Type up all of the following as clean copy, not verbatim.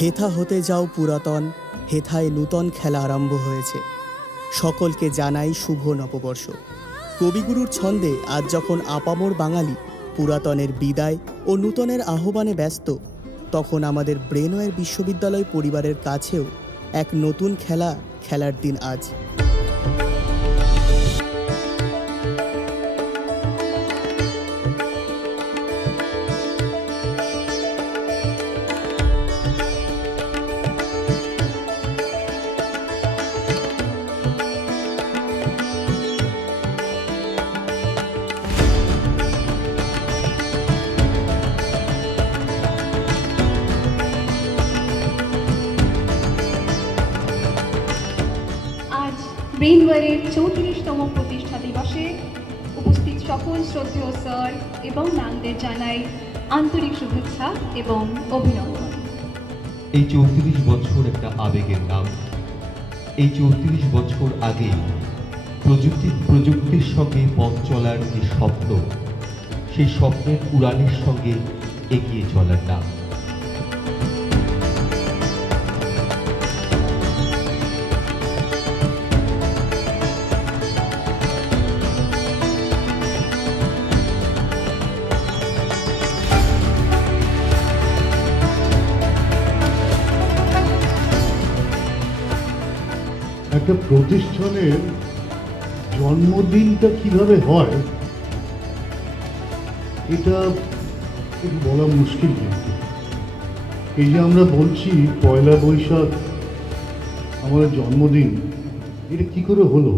হেথা হতে যাও পুরাতন, হেথায় নূতন খেলা আরম্ভ হয়েছে। সকলকে জানাই শুভ নববর্ষ। কবিগুরুর ছন্দে আজ যখন আপামর বাঙালি পুরাতনের বিদায় ও নূতনের আহ্বানে ব্যস্ত, তখন আমাদের ব্রেনওয়্যার বিশ্ববিদ্যালয় পরিবারের কাছেও এক নতুন খেলার দিন আজ। ব্রেনওয়্যারের 34তম প্রতিষ্ঠা দিবসে উপস্থিত সকল শ্রদ্ধেয় স্যার এবং ম্যামদের জানাই আন্তরিক শুভেচ্ছা এবং অভিনন্দন। এই 34 বছর একটা আবেগের নাম। এই 34 বছর আগে প্রযুক্তির সঙ্গে পথ চলার যে স্বপ্ন, সেই স্বপ্নের উড়ানের সঙ্গে এগিয়ে চলার নাম। একটা প্রতিষ্ঠানের জন্মদিনটা কিভাবে হয় এটা একটু বলা মুশকিল। কিন্তু এই যে আমরা বলছি পয়লা বৈশাখ আমাদের জন্মদিন, এটা কি করে হলো?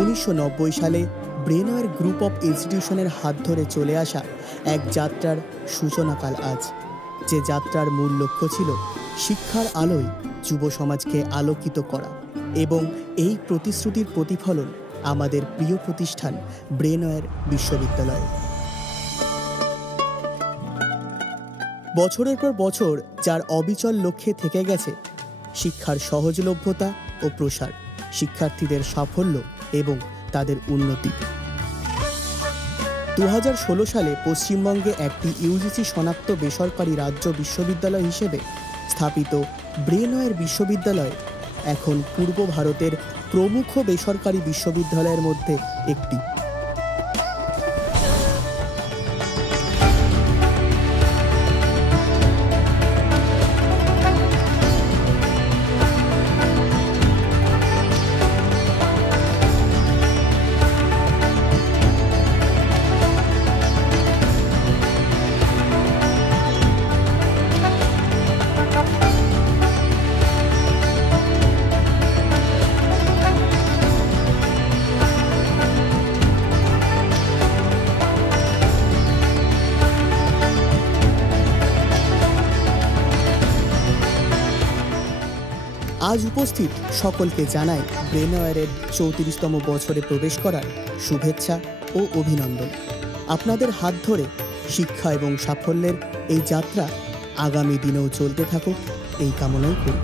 1990 সালে ব্রেনওয়্যার গ্রুপ অফ ইনস্টিটিউশনের হাত ধরে চলে আসা এক যাত্রার সূচনাকাল আজ। যে যাত্রার মূল লক্ষ্য ছিল শিক্ষার আলোয় যুব সমাজকে আলোকিত করা, এবং এই প্রতিশ্রুতির প্রতিফলন আমাদের প্রিয় প্রতিষ্ঠান ব্রেনওয়্যার বিশ্ববিদ্যালয়। বছরের পর বছর যার অবিচল লক্ষ্যে থেকে গেছে শিক্ষার সহজলভ্যতা ও প্রসার, শিক্ষার্থীদের সাফল্য এবং তাদের উন্নতি। 2016 সালে পশ্চিমবঙ্গে একটি ইউজিসি শনাক্ত বেসরকারি রাজ্য বিশ্ববিদ্যালয় হিসেবে স্থাপিত ব্রেনওয়্যার বিশ্ববিদ্যালয় এখন পূর্ব ভারতের প্রমুখ বেসরকারি বিশ্ববিদ্যালয়ের মধ্যে একটি। আজ উপস্থিত সকলকে জানাই ব্রেনওয়্যারের 34তম বছরে প্রবেশ করার শুভেচ্ছা ও অভিনন্দন। আপনাদের হাত ধরে শিক্ষা এবং সাফল্যের এই যাত্রা আগামী দিনেও চলতে থাকুক, এই কামনাই করি।